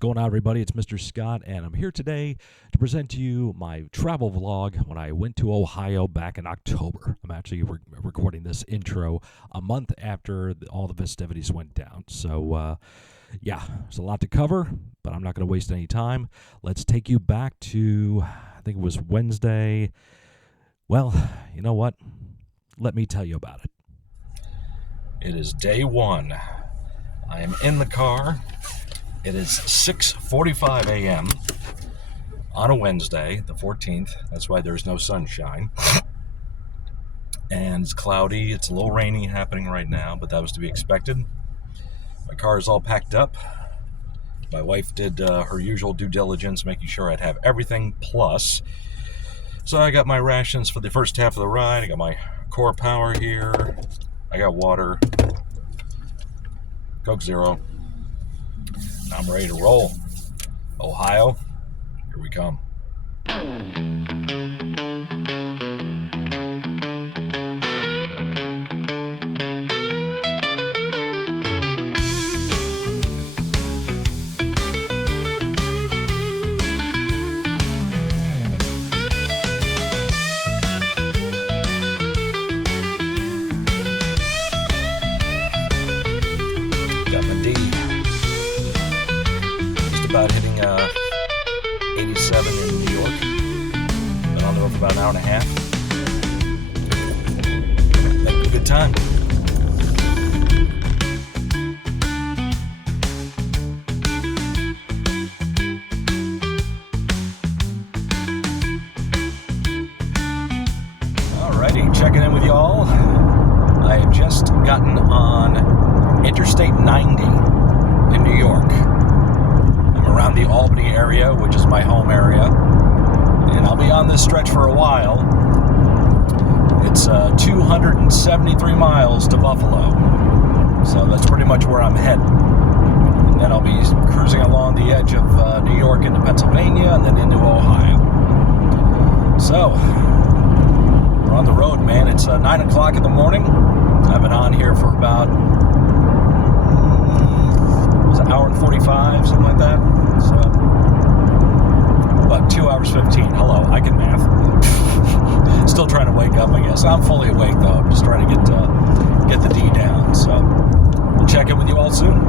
What's going on, everybody? It's Mr. Scott, and I'm here today to present to you my travel vlog when I went to Ohio back in October. I'm actually recording this intro a month after all the festivities went down. So, yeah, there's a lot to cover, but I'm not going to waste any time. Let's take you back to, I think it was Wednesday. Well, you know what? Let me tell you about it. It is day one. I am in the car. It is 6:45 a.m. on a Wednesday, the 14th. That's why there's no sunshine. And it's cloudy. It's a little rainy happening right now, but that was to be expected. My car is all packed up. My wife did her usual due diligence, making sure I'd have everything plus. So I got my rations for the first half of the ride. I got my core power here. I got water. Coke Zero. I'm ready to roll. Ohio, here we come. Got my D. About hitting 87 in New York. Been on the road for about an hour and a half. Making a good time. Alrighty, checking in with y'all. I have just gotten on Interstate 90 in New York. Around the Albany area, which is my home area, and I'll be on this stretch for a while. It's 273 miles to Buffalo, so that's pretty much where I'm headed. And then I'll be cruising along the edge of New York into Pennsylvania and then into Ohio. So we're on the road, man. It's 9 o'clock in the morning. I've been on here for about an hour and 45, something like that. So, about 2 hours 15. Hello, I can math. Still trying to wake up, I guess. I'm fully awake though. I'm just trying to get the D down. So, we'll check in with you all soon.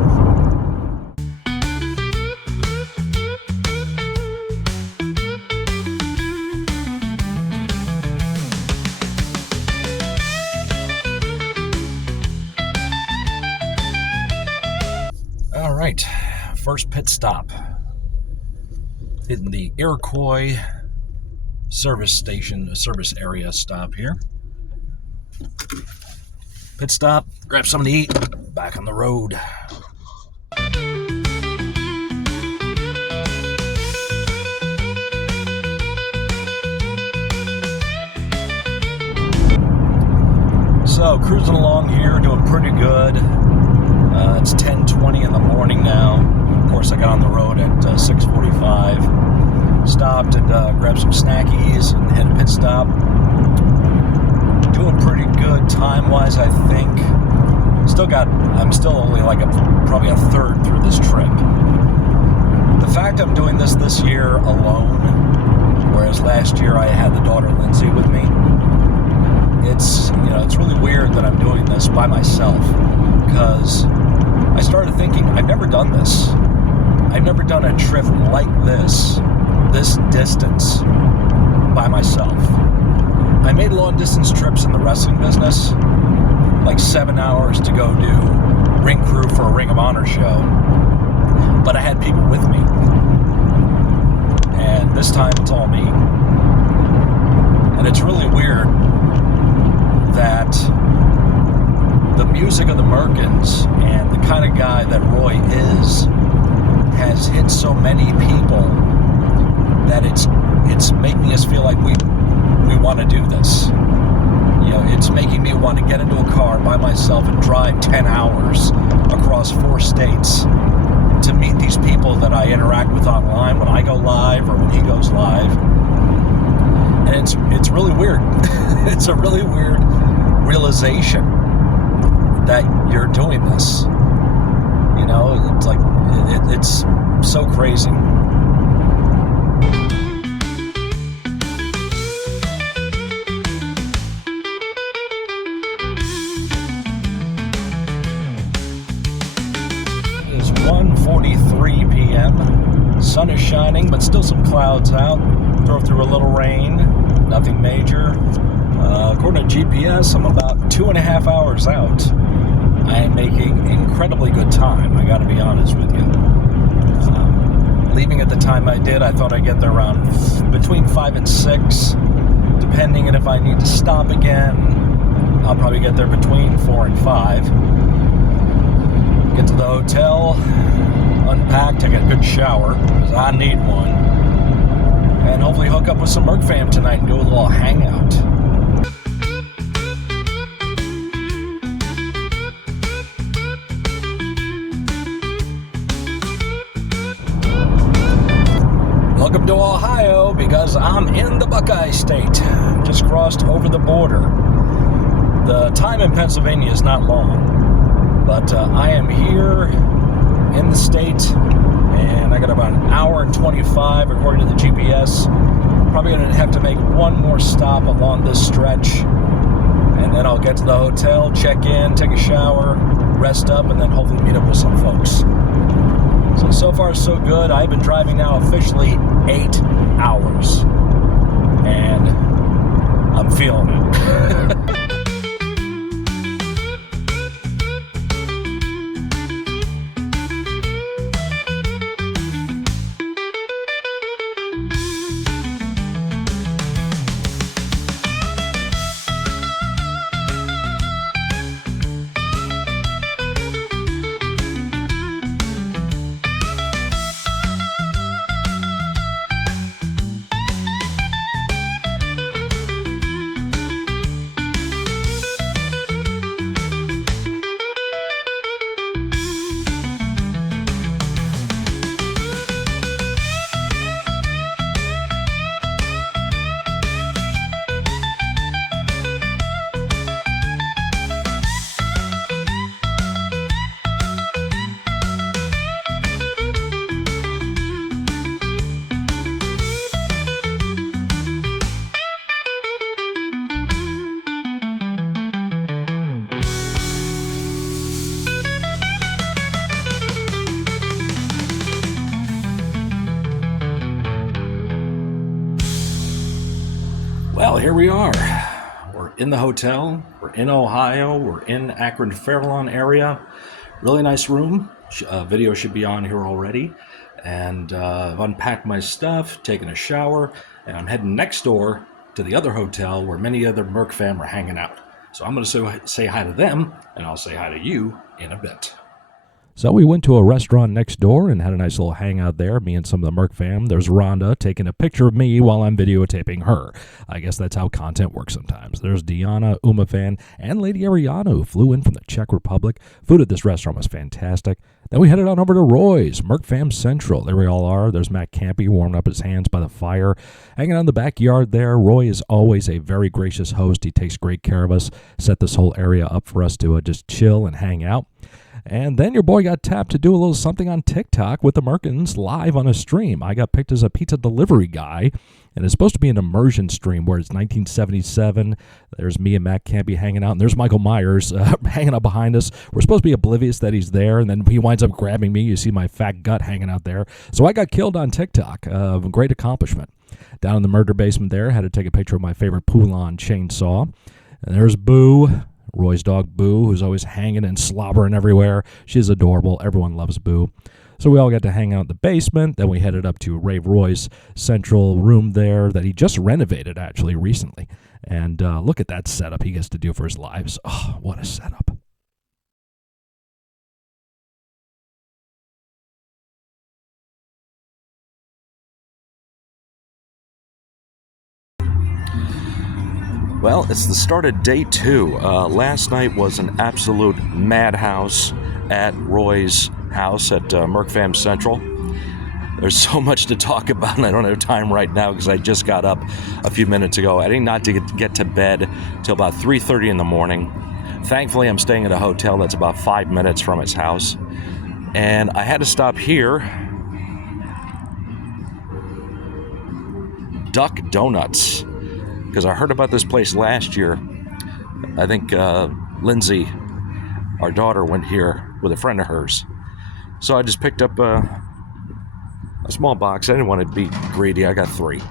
All right, first pit stop. Hitting the Iroquois service area stop here. Pit stop, grab something to eat, back on the road. So, cruising along here, doing pretty good. It's 10:20 in the morning now. Of course, I got on the road at 6:45. Stopped and grabbed some snackies and hit a pit stop. Doing pretty good time-wise, I think. I'm still only like probably a third through this trip. The fact I'm doing this year alone, whereas last year I had the daughter Lindsay with me, it's really weird that I'm doing this by myself, because I started thinking, I've never done this. I've never done a trip like this distance by myself. I made long distance trips in the wrestling business, like 7 hours to go do ring crew for a Ring of Honor show, but I had people with me. And this time it's all me. And it's really weird that the music of the Merkfams and the kind of guy that Roy is has hit so many people that it's making us feel like we want to do this. It's making me want to get into a car by myself and drive 10 hours across 4 states to meet these people that I interact with online when I go live or when he goes live. And it's really weird. It's a really weird realization that you're doing this. It's like it's so crazy. It is 1:43 p.m. Sun is shining, but still some clouds out. Drove through a little rain, nothing major. According to GPS, I'm about 2.5 hours out. I am making incredibly good time, I gotta be honest with you. Leaving at the time I did, I thought I'd get there around between 5 and 6. Depending on if I need to stop again, I'll probably get there between 4 and 5. Get to the hotel, unpack, take a good shower, because I need one. And hopefully hook up with some Merkfam tonight and do a little hangout. Welcome to Ohio, because I'm in the Buckeye State. Just crossed over the border. The time in Pennsylvania is not long, but I am here in the state, and I got about an hour and 25 according to the GPS. Probably going to have to make one more stop along this stretch, and then I'll get to the hotel, check in, take a shower, rest up, and then hopefully meet up with some folks. So far so good. I've been driving now officially 8 hours, and I'm feeling it. Well, here we are. We're in the hotel. We're in Ohio. We're in Akron-Fairlawn area. Really nice room. Video should be on here already. And I've unpacked my stuff, taken a shower, and I'm heading next door to the other hotel where many other Merkfam are hanging out. So I'm going to say hi to them, and I'll say hi to you in a bit. So we went to a restaurant next door and had a nice little hangout there, me and some of the Merkfam. There's Rhonda taking a picture of me while I'm videotaping her. I guess that's how content works sometimes. There's Diana, Umafan, and Lady Ariana, who flew in from the Czech Republic. Food at this restaurant was fantastic. Then we headed on over to Roy's, Merkfam Central. There we all are. There's Matt Campy warming up his hands by the fire. Hanging out in the backyard there. Roy is always a very gracious host. He takes great care of us. Set this whole area up for us to just chill and hang out. And then your boy got tapped to do a little something on TikTok with the Merkins live on a stream. I got picked as a pizza delivery guy, and it's supposed to be an immersion stream where it's 1977. There's me and Matt Campy hanging out, and there's Michael Myers hanging out behind us. We're supposed to be oblivious that he's there, and then he winds up grabbing me. You see my fat gut hanging out there. So I got killed on TikTok. Great accomplishment. Down in the murder basement there, had to take a picture of my favorite Poulan chainsaw. And there's Boo. Roy's dog Boo, who's always hanging and slobbering everywhere. She's adorable. Everyone loves Boo. So we all got to hang out in the basement. Then we headed up to Roy's central room there that he just renovated, actually, recently. And look at that setup he gets to do for his lives. Oh, what a setup. Well, it's the start of day 2. Last night was an absolute madhouse at Roy's house at Merkfam Central. There's so much to talk about, and I don't have time right now because I just got up a few minutes ago. I didn't not to get to bed till about 3:30 in the morning. Thankfully, I'm staying at a hotel that's about 5 minutes from his house. And I had to stop here Duck Donuts, because I heard about this place last year. I think Lindsay, our daughter, went here with a friend of hers. So I just picked up a small box. I didn't want to be greedy. I got 3.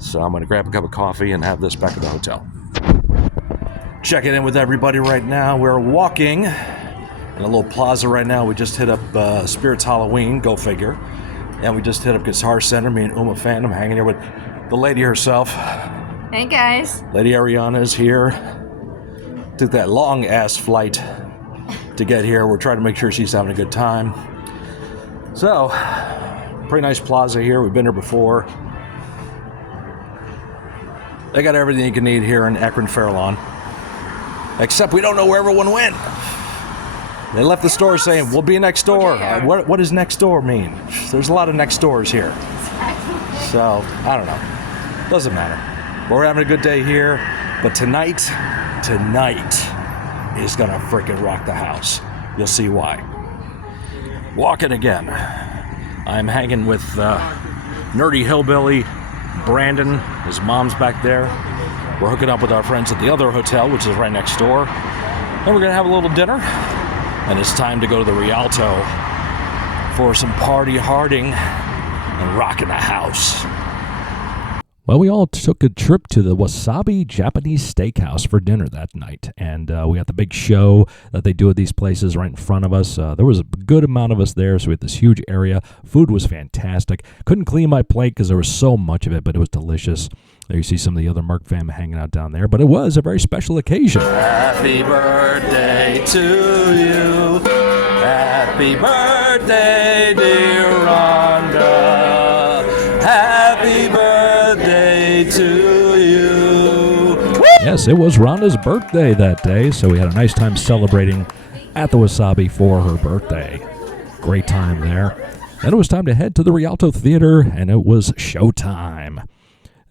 So I'm going to grab a cup of coffee and have this back at the hotel. Checking in with everybody right now. We're walking in a little plaza right now. We just hit up Spirits Halloween, go figure. And we just hit up Guitar Center. Me and Uma Fan. I'm hanging here with the lady herself. Hey guys. Lady Ariana is here. Took that long ass flight to get here. We're trying to make sure she's having a good time. So, pretty nice plaza here. We've been here before. They got everything you can need here in Akron Fairlawn. Except we don't know where everyone went. They left the store saying, we'll be next door. What does next door mean? There's a lot of next doors here. So, I don't know. Doesn't matter. But we're having a good day here. But tonight is gonna freaking rock the house. You'll see why. Walking again. I'm hanging with Nerdy Hillbilly, Brandon. His mom's back there. We're hooking up with our friends at the other hotel, which is right next door. And we're gonna have a little dinner. And it's time to go to the Rialto for some party harding and rocking the house. Well, we all took a trip to the Wasabi Japanese Steakhouse for dinner that night, and we got the big show that they do at these places right in front of us. There was a good amount of us there, so we had this huge area. Food was fantastic. Couldn't clean my plate because there was so much of it, but it was delicious. There you see some of the other Merkfam hanging out down there, but it was a very special occasion. Happy birthday to you. Happy birthday, dear Rhonda. Happy birthday to you. Yes, it was Rhonda's birthday that day, so we had a nice time celebrating at the Wasabi for her birthday. Great time there. Then it was time to head to the Rialto Theater, and it was showtime.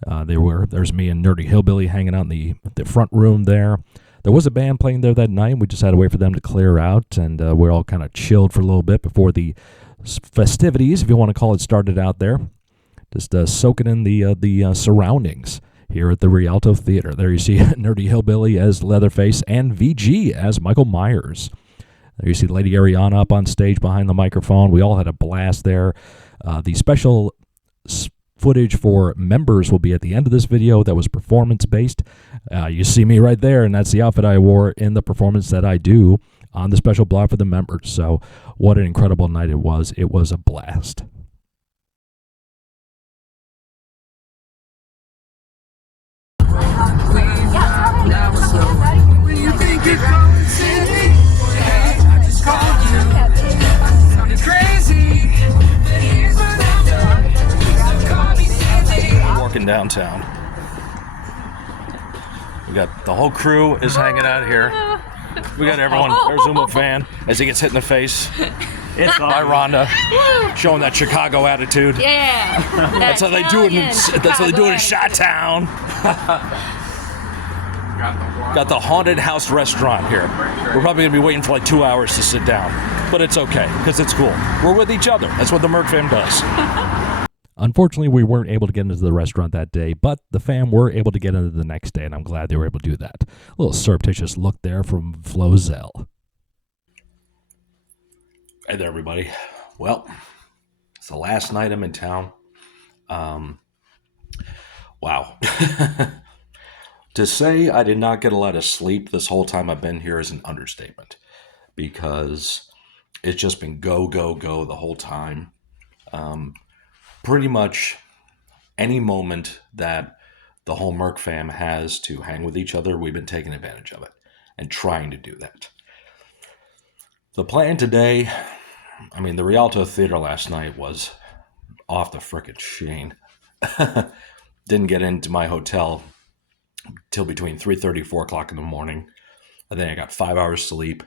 There's me and Nerdy Hillbilly hanging out in the front room there. There was a band playing there that night. We just had to wait for them to clear out, and we're all kind of chilled for a little bit before the festivities, if you want to call it, started out there. Just soaking in the surroundings here at the Rialto Theater. There you see Nerdy Hillbilly as Leatherface and VG as Michael Myers. There you see Lady Ariana up on stage behind the microphone. We all had a blast there. The special footage for members will be at the end of this video. That was performance-based. You see me right there, and that's the outfit I wore in the performance that I do on the special blog for the members. So what an incredible night it was. It was a blast. Walking downtown. We got the whole crew is hanging out here. We got everyone. There's Uma Fan as he gets hit in the face. It's by Rhonda, showing that Chicago attitude. Yeah. That's how they do it. That's how they do it in Chi-Town. Got the haunted house restaurant here. We're probably gonna be waiting for like 2 hours to sit down, but it's okay because it's cool. We're with each other. That's what the Merkfam does. Unfortunately, we weren't able to get into the restaurant that day, but the fam were able to get into the next day, and I'm glad they were able to do that. A little surreptitious look there from Flozell. Hey there, everybody. Well, it's the last night I'm in town. Wow. To say I did not get a lot of sleep this whole time I've been here is an understatement, because it's just been go, go, go the whole time. Pretty much any moment that the whole Merk fam has to hang with each other, we've been taking advantage of it and trying to do that. The plan today, the Rialto Theater last night was off the frickin' chain. Didn't get into my hotel till between 3:30, 4 o'clock in the morning. And then I got 5 hours sleep.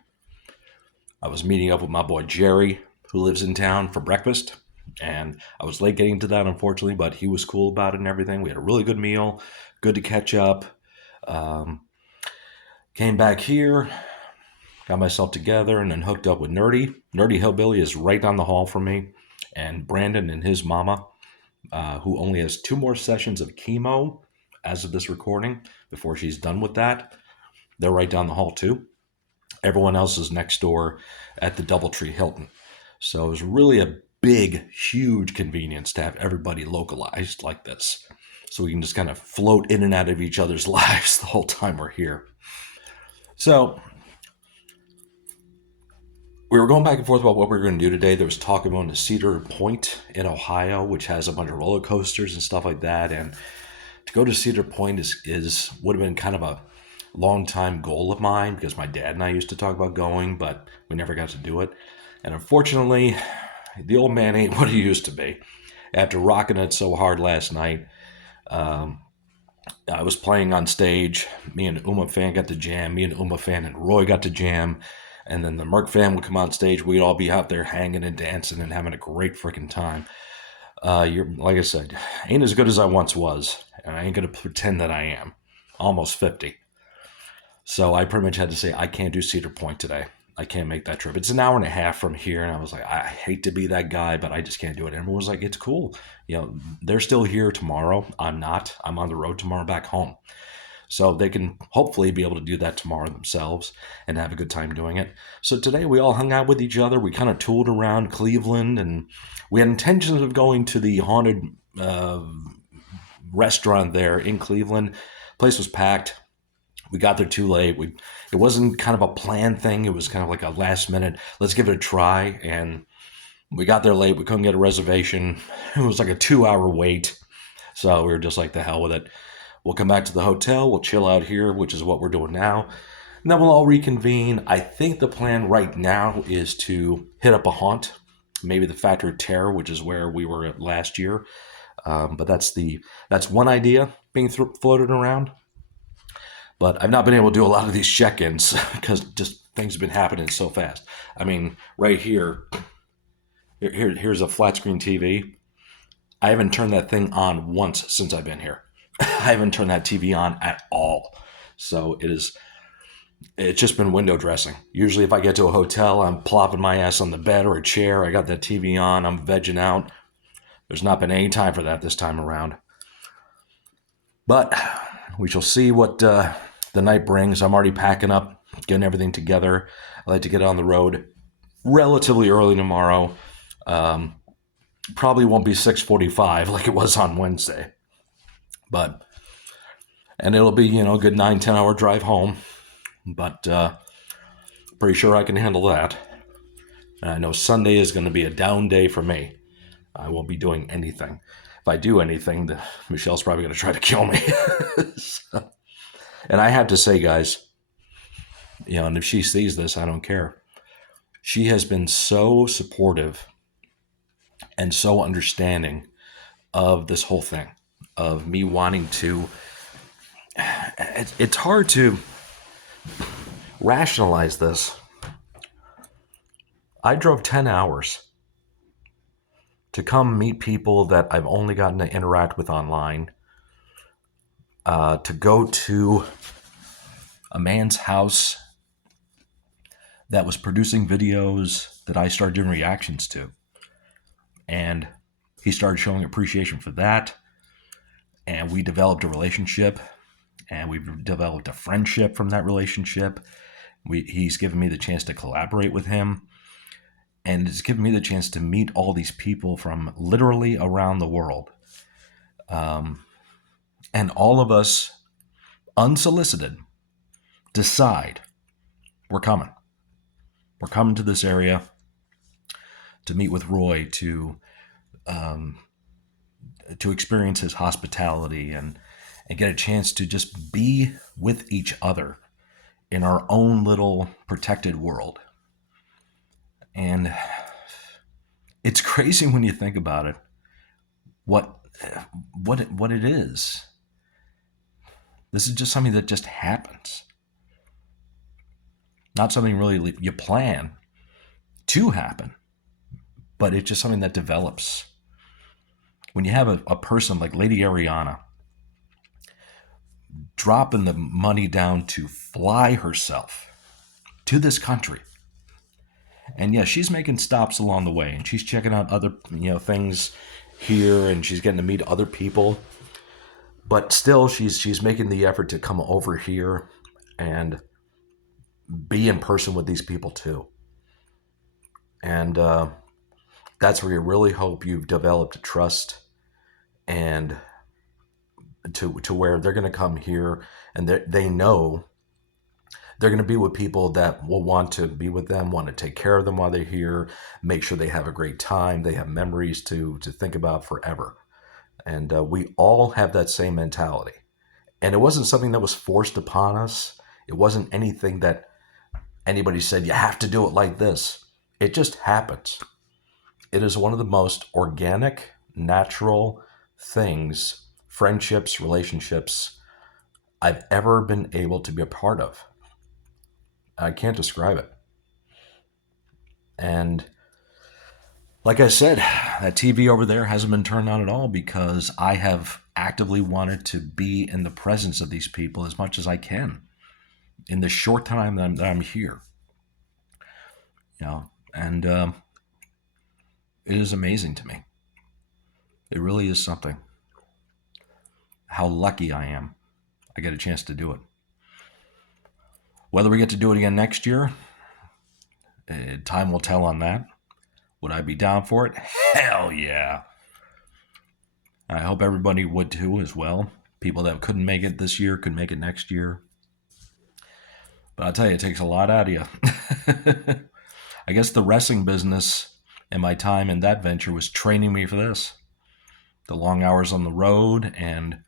I was meeting up with my boy Jerry, who lives in town, for breakfast. And I was late getting to that, unfortunately, but he was cool about it and everything. We had a really good meal, good to catch up. Came back here, got myself together, and then hooked up with Nerdy. Nerdy Hillbilly is right down the hall from me. And Brandon and his mama who only has 2 more sessions of chemo as of this recording before she's done with that. They're right down the hall too. Everyone else is next door at the Doubletree Hilton. So it was really a big, huge convenience to have everybody localized like this. So we can just kind of float in and out of each other's lives the whole time we're here. So we were going back and forth about what we were going to do today. There was talk of going to Cedar Point in Ohio, which has a bunch of roller coasters and stuff like that. And to go to Cedar Point is would have been kind of a long time goal of mine because my dad and I used to talk about going, but we never got to do it. And unfortunately, the old man ain't what he used to be. After rocking it so hard last night, I was playing on stage. Me and Uma Fan got to jam. Me and Uma Fan and Roy got to jam. And then the Merkfam would come on stage. We'd all be out there hanging and dancing and having a great freaking time. Like I said, ain't as good as I once was. And I ain't going to pretend that I am. Almost 50. So I pretty much had to say, I can't do Cedar Point today. I can't make that trip. It's an hour and a half from here. And I was like, I hate to be that guy, but I just can't do it. And everyone was like, it's cool. They're still here tomorrow. I'm not. I'm on the road tomorrow back home. So they can hopefully be able to do that tomorrow themselves and have a good time doing it. So today we all hung out with each other. We kind of tooled around Cleveland, and we had intentions of going to the haunted restaurant there in Cleveland. Place was packed. We got there too late. It wasn't kind of a planned thing. It was kind of like a last minute, let's give it a try. And we got there late. We couldn't get a reservation. It was like a 2-hour wait. So we were just like, the hell with it. We'll come back to the hotel. We'll chill out here, which is what we're doing now. And then we'll all reconvene. I think the plan right now is to hit up a haunt, maybe the Factory of Terror, which is where we were at last year. But that's one idea being floated around. But I've not been able to do a lot of these check-ins because just things have been happening so fast. I mean, right here's a flat screen TV. I haven't turned that thing on once since I've been here. I haven't turned that TV on at all. So it's just been window dressing. Usually if I get to a hotel, I'm plopping my ass on the bed or a chair. I got that TV on. I'm vegging out. There's not been any time for that this time around. But we shall see what the night brings. I'm already packing up, getting everything together. I like to get on the road relatively early tomorrow. Probably won't be 6:45 like it was on Wednesday. And it'll be, a good 9-10 hour drive home. But pretty sure I can handle that. And I know Sunday is going to be a down day for me. I won't be doing anything. If I do anything, Michelle's probably going to try to kill me. And I have to say, guys, and if she sees this, I don't care. She has been so supportive and so understanding of this whole thing, of me wanting to. It's hard to rationalize this. I drove 10 hours to come meet people that I've only gotten to interact with online, to go to a man's house that was producing videos that I started doing reactions to. And he started showing appreciation for that. And we developed a relationship. And we've developed a friendship from that relationship. He's given me the chance to collaborate with him. And it's given me the chance to meet all these people from literally around the world. And all of us, unsolicited, decide we're coming. We're coming to this area to meet with Roy, to experience his hospitality and get a chance to just be with each other in our own little protected world. And it's crazy when you think about it, what it is. This is just something that just happens. Not something really you plan to happen, but it's just something that develops. When you have a person like Lady Ariana dropping the money down to fly herself to this country, and yeah, she's making stops along the way, and she's checking out other things here, and she's getting to meet other people. But still, she's making the effort to come over here and be in person with these people too. And that's where you really hope you've developed a trust, and to where they're going to come here and they know they're going to be with people that will want to be with them, want to take care of them while they're here, make sure they have a great time, they have memories to think about forever. And we all have that same mentality. And it wasn't something that was forced upon us. It wasn't anything that anybody said, you have to do it like this. It just happens. It is one of the most organic, natural things, friendships, relationships I've ever been able to be a part of. I can't describe it. And like I said, that TV over there hasn't been turned on at all because I have actively wanted to be in the presence of these people as much as I can in the short time that I'm here. And it is amazing to me. It really is something. How lucky I am I get a chance to do it. Whether we get to do it again next year, time will tell on that. Would I be down for it? Hell yeah. I hope everybody would too as well. People that couldn't make it this year could make it next year. But I'll tell you, it takes a lot out of you. I guess the wrestling business and my time in that venture was training me for this. The long hours on the road and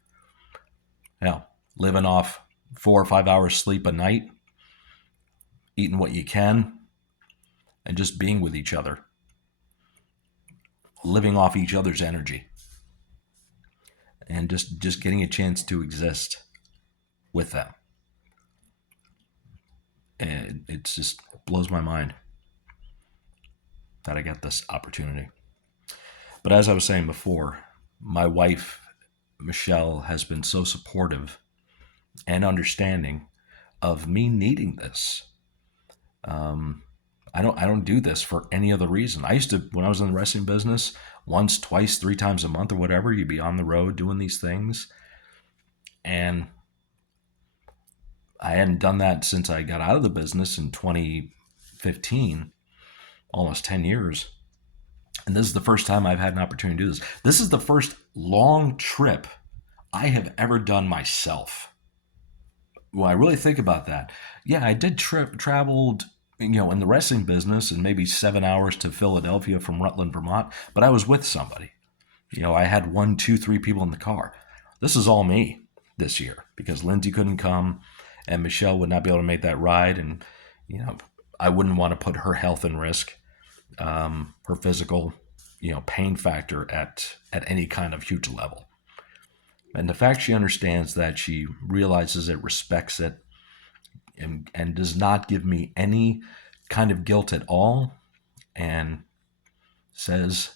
living off 4 or 5 hours sleep a night, eating what you can, and just being with each other, living off each other's energy, and just getting a chance to exist with them. And it just blows my mind that I got this opportunity. But as I was saying before, my wife, Michelle, has been so supportive and understanding of me needing this. I don't do this for any other reason. I used to, when I was in the wrestling business, once, twice, 3 times a month or whatever, you'd be on the road doing these things. And I hadn't done that since I got out of the business in 2015, almost 10 years. And this is the first time I've had an opportunity to do this. This is the first long trip I have ever done myself. When I really think about that, yeah, I did traveled, in the wrestling business, and maybe 7 hours to Philadelphia from Rutland, Vermont, but I was with somebody. I had 1, 2, 3 people in the car. This is all me this year because Lindsay couldn't come and Michelle would not be able to make that ride. And, I wouldn't want to put her health in risk, her physical, pain factor at any kind of huge level. And the fact she understands that, she realizes it, respects it, and does not give me any kind of guilt at all, and says,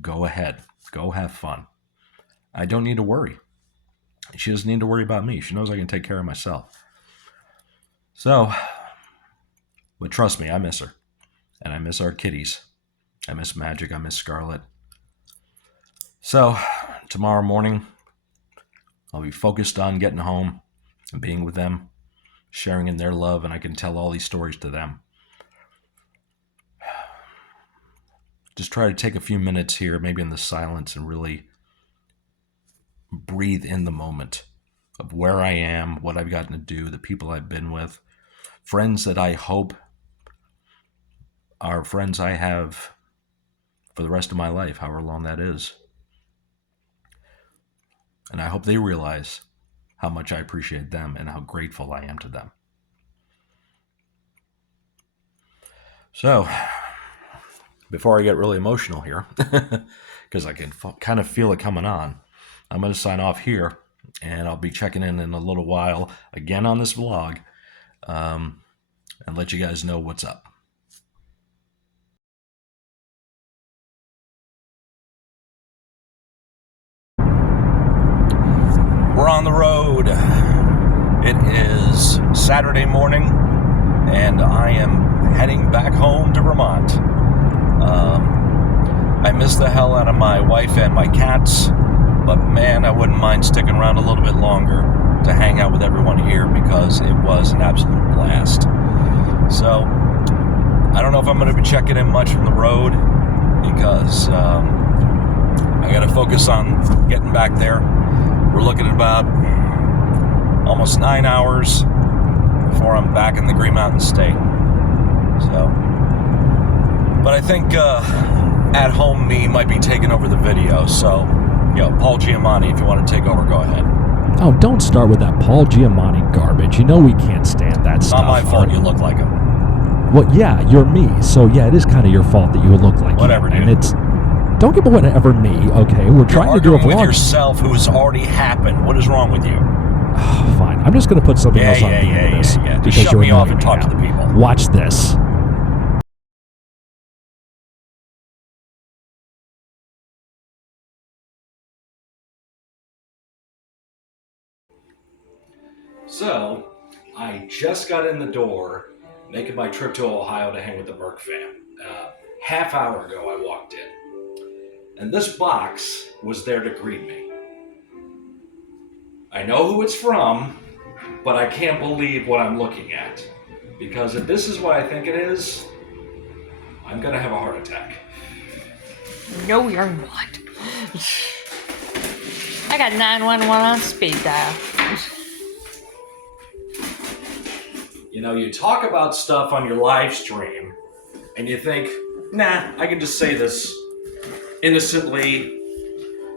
go ahead, go have fun. I don't need to worry. She doesn't need to worry about me. She knows I can take care of myself. So, but trust me, I miss her. And I miss our kitties. I miss Magic. I miss Scarlet. So, tomorrow morning, I'll be focused on getting home and being with them, sharing in their love, and I can tell all these stories to them. Just try to take a few minutes here, maybe in the silence, and really breathe in the moment of where I am, what I've gotten to do, the people I've been with, friends that I hope are friends I have for the rest of my life, however long that is. And I hope they realize how much I appreciate them and how grateful I am to them. So, before I get really emotional here, because I can kind of feel it coming on, I'm going to sign off here, and I'll be checking in a little while again on this vlog, and let you guys know what's up. We're on the road. It is Saturday morning, and I am heading back home to Vermont. I miss the hell out of my wife and my cats, but man, I wouldn't mind sticking around a little bit longer to hang out with everyone here because it was an absolute blast. So, I don't know if I'm going to be checking in much from the road because I got to focus on getting back there. We're looking at about almost 9 hours before I'm back in the Green Mountain State. So, but I think at home me might be taking over the video. So, Paul Giamatti, if you want to take over, go ahead. Oh, don't start with that Paul Giamatti garbage. You know we can't stand that stuff. Not my fault. You look like him. Well, yeah, you're me. So yeah, it is kind of your fault that you would look like whatever, him. dude. And it's don't give a whatever me. Okay, we're trying to do a vlog. With yourself, who has already happened. What is wrong with you? Fine. I'm just going to put something else on the end of this because Just shut you're me off and annoying talk to the people. Watch this. So, I just got in the door, making my trip to Ohio to hang with the Merkfam. Half hour ago, I walked in, and this box was there to greet me. I know who it's from, but I can't believe what I'm looking at. Because if this is what I think it is, I'm gonna have a heart attack. No, you're not. I got 911 on speed dial. You talk about stuff on your live stream, and you think, nah, I can just say this innocently,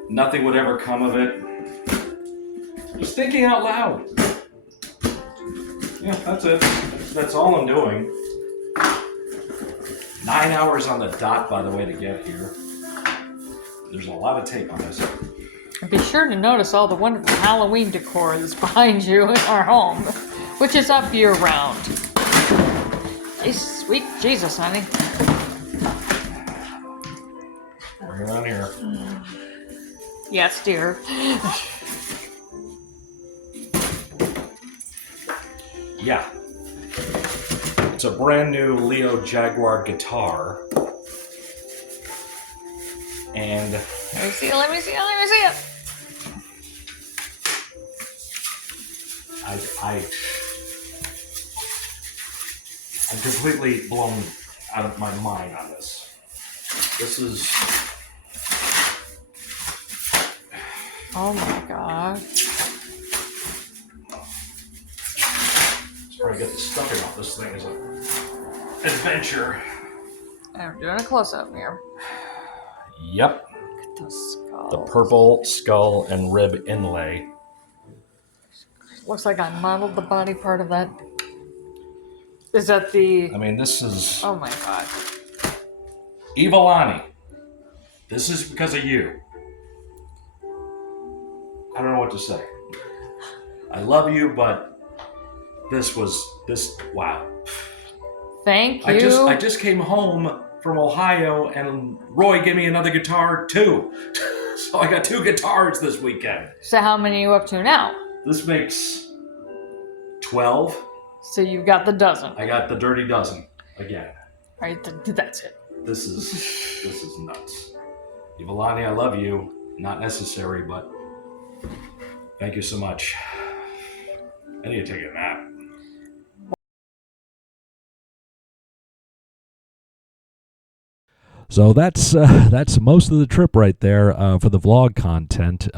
nothing would ever come of it. Just thinking out loud. Yeah, that's it. That's all I'm doing. 9 hours on the dot, by the way, to get here. There's a lot of tape on this. And be sure to notice all the wonderful Halloween decor that's behind you in our home, which is up year round. Sweet Jesus, honey. Bring it on here. Yes, dear. Yeah. It's a brand new Leo Jaguar guitar. And Let me see it. I'm completely blown out of my mind on this. This is... Oh my God. Let's try to get the stuffing off this thing as an adventure. I'm doing a close-up here. Yep. Look at those skulls. The purple skull and rib inlay. Looks like I modeled the body part of that. Is that the... This is... Oh my God. Ivalani. This is because of you. I don't know what to say. I love you, but wow. Thank you. I just came home from Ohio and Roy gave me another guitar too. So I got 2 guitars this weekend. So how many are you up to now? This makes 12. So you've got the dozen. I got the dirty dozen again. Right, that's it. This is nuts. Ivalani, I love you. Not necessary, but thank you so much. I need to take a nap. So that's most of the trip right there for the vlog content.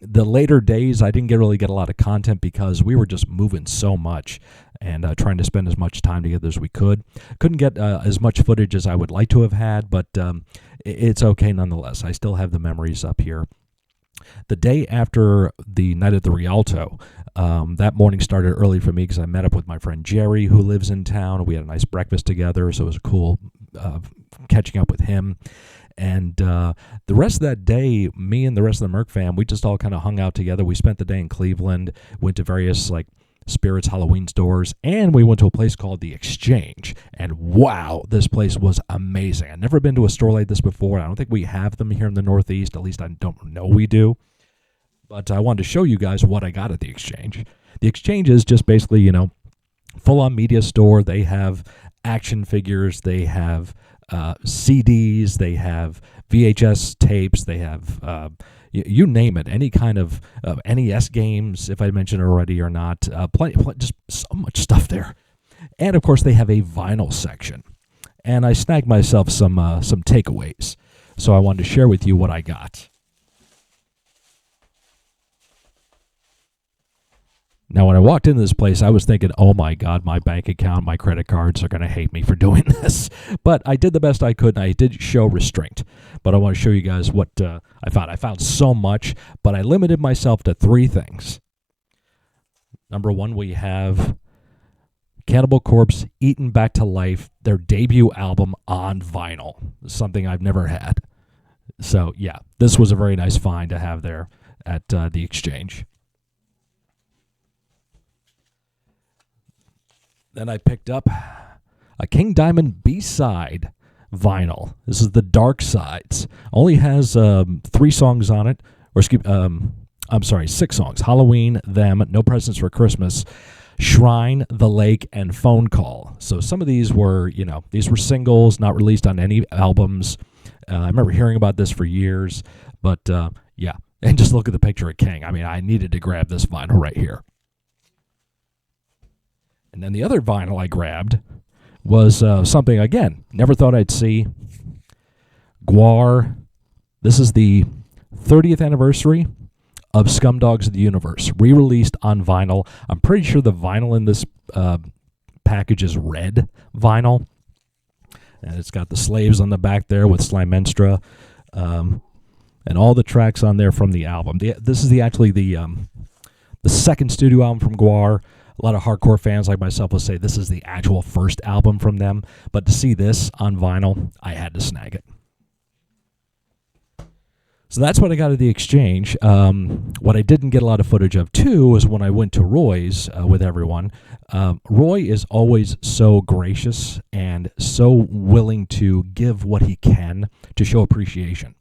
The later days, I didn't really get a lot of content because we were just moving so much and trying to spend as much time together as we could. Couldn't get as much footage as I would like to have had, but it's okay nonetheless. I still have the memories up here. The day after the night at the Rialto, that morning started early for me because I met up with my friend Jerry, who lives in town. We had a nice breakfast together, so it was cool catching up with him. And the rest of that day, me and the rest of the Merkfam, we just all kind of hung out together. We spent the day in Cleveland, went to various Spirits Halloween stores, and we went to a place called The Exchange. And wow, this place was amazing. I've never been to a store like this before. I don't think we have them here in the Northeast. At least I don't know we do. But I wanted to show you guys what I got at The Exchange. The Exchange is just basically, full-on media store. They have action figures. They have CDs, they have VHS tapes, they have you name it, any kind of NES games, if I mentioned already or not. Just so much stuff there. And of course, they have a vinyl section. And I snagged myself some takeaways. So I wanted to share with you what I got. Now, when I walked into this place, I was thinking, oh my God, my bank account, my credit cards are going to hate me for doing this. But I did the best I could, and I did show restraint. But I want to show you guys what I found. I found so much, but I limited myself to 3 things. Number 1, we have Cannibal Corpse, Eaten Back to Life, their debut album on vinyl. Something I've never had. So, yeah, this was a very nice find to have there at the Exchange. Then I picked up a King Diamond B-side vinyl. This is the Dark Sides. Only has 3 songs on it. Or I'm sorry, 6 songs. Halloween, Them, No Presents for Christmas, Shrine, The Lake, and Phone Call. So some of these were, these were singles, not released on any albums. I remember hearing about this for years. But, yeah. And just look at the picture of King. I mean, I needed to grab this vinyl right here. And then the other vinyl I grabbed was something, again, never thought I'd see. Gwar. This is the 30th anniversary of Scumdogs of the Universe, re-released on vinyl. I'm pretty sure the vinyl in this package is red vinyl. And it's got the slaves on the back there with Slimenstra. And all the tracks on there from the album. This is actually the second studio album from Gwar. A lot of hardcore fans like myself will say this is the actual first album from them. But to see this on vinyl, I had to snag it. So that's what I got at the Exchange. What I didn't get a lot of footage of, too, was when I went to Roy's with everyone. Roy is always so gracious and so willing to give what he can to show appreciation.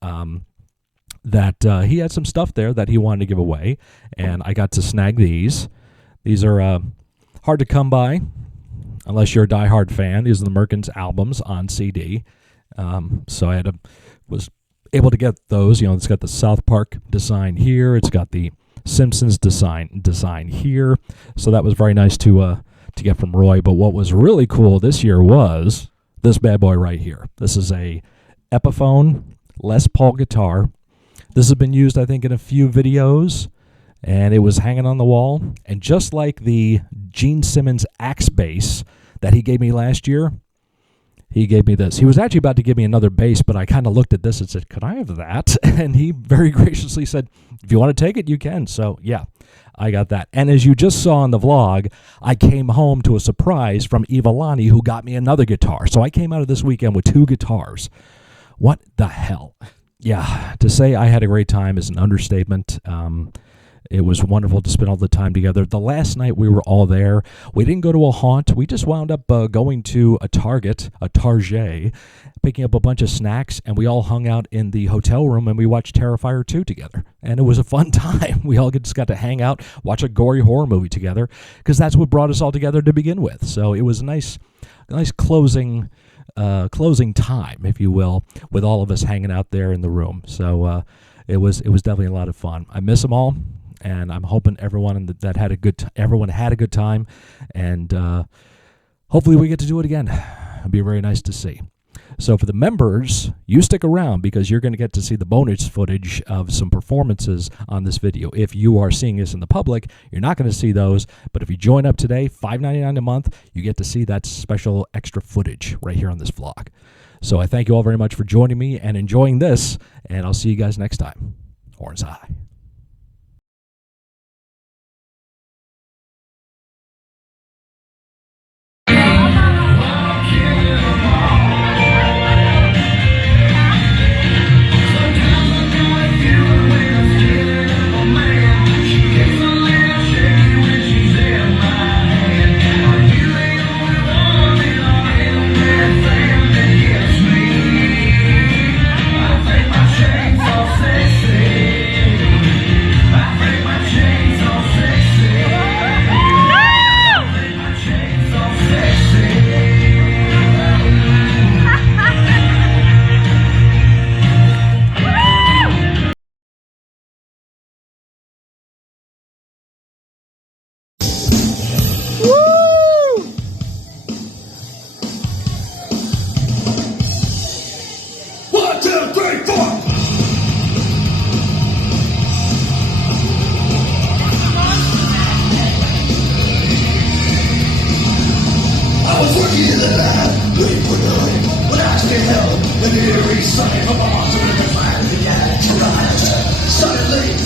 That he had some stuff there that he wanted to give away, and I got to snag these. These are hard to come by unless you're a diehard fan. These are the Merkfam albums on CD. So I was able to get those. It's got the South Park design here. It's got the Simpsons design here. So that was very nice to get from Roy. But what was really cool this year was this bad boy right here. This is a Epiphone Les Paul guitar. This has been used, I think, in a few videos. And it was hanging on the wall. And just like the Gene Simmons Axe bass that he gave me last year, he gave me this. He was actually about to give me another bass, but I kind of looked at this and said, could I have that? And he very graciously said, if you want to take it, you can. So, yeah, I got that. And as you just saw in the vlog, I came home to a surprise from Ivalani, who got me another guitar. So I came out of this weekend with 2 guitars. What the hell? Yeah, to say I had a great time is an understatement. It was wonderful to spend all the time together. The last night we were all there. We didn't go to a haunt. We just wound up going to a Target, picking up a bunch of snacks, and we all hung out in the hotel room and we watched Terrifier 2 together. And it was a fun time. We all just got to hang out, watch a gory horror movie together, because that's what brought us all together to begin with. So it was a nice closing time, if you will, with all of us hanging out there in the room. So it was definitely a lot of fun. I miss them all. And I'm hoping everyone had a good time, and hopefully we get to do it again. It'd be very nice to see. So for the members, you stick around because you're going to get to see the bonus footage of some performances on this video. If you are seeing this in the public, you're not going to see those. But if you join up today, $5.99 a month, you get to see that special extra footage right here on this vlog. So I thank you all very much for joining me and enjoying this, and I'll see you guys next time. Horns high.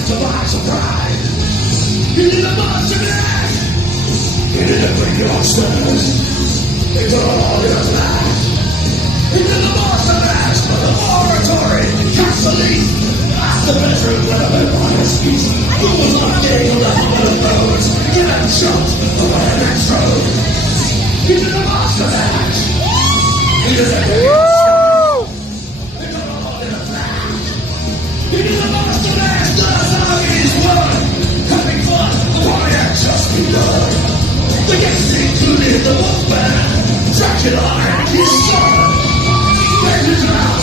to buy some pride. He did a monster mash. He did it for youngsters. He put all your black. He did the monster mash for the oratory. Cast the leaf. Ask the bedroom when I've been on his feet. Who was not getting left with the bones? Get him shot away the next road. He did the monster mash. He did it for youngsters. He put all in a flash. He did the monster mash. That's how he's won. Having fun, the party had just begun. The guests included the Wolfman, Dracula and his son. Legends out.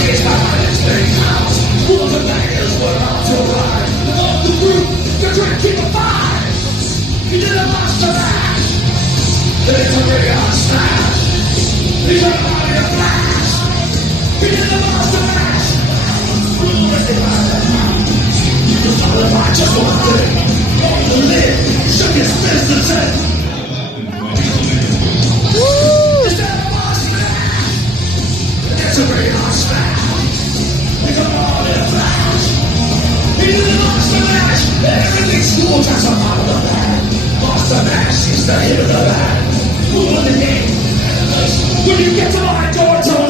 He's behind his big house. All the bangers were out to ride. Of the group, they're drinking a five. He did a monster mash. Then it's a regular smash. He got a body of flash. He did a monster mash. We'll recognize him. The father by just one thing. On the lid, shook his fist and said, is that a monster mash? It's a regular smash. He got all in a flash. He did the monster mash. Everything's cool, just a out of the bag. Monster mash is the hit of the band. Who won the game? When you get to my door, don't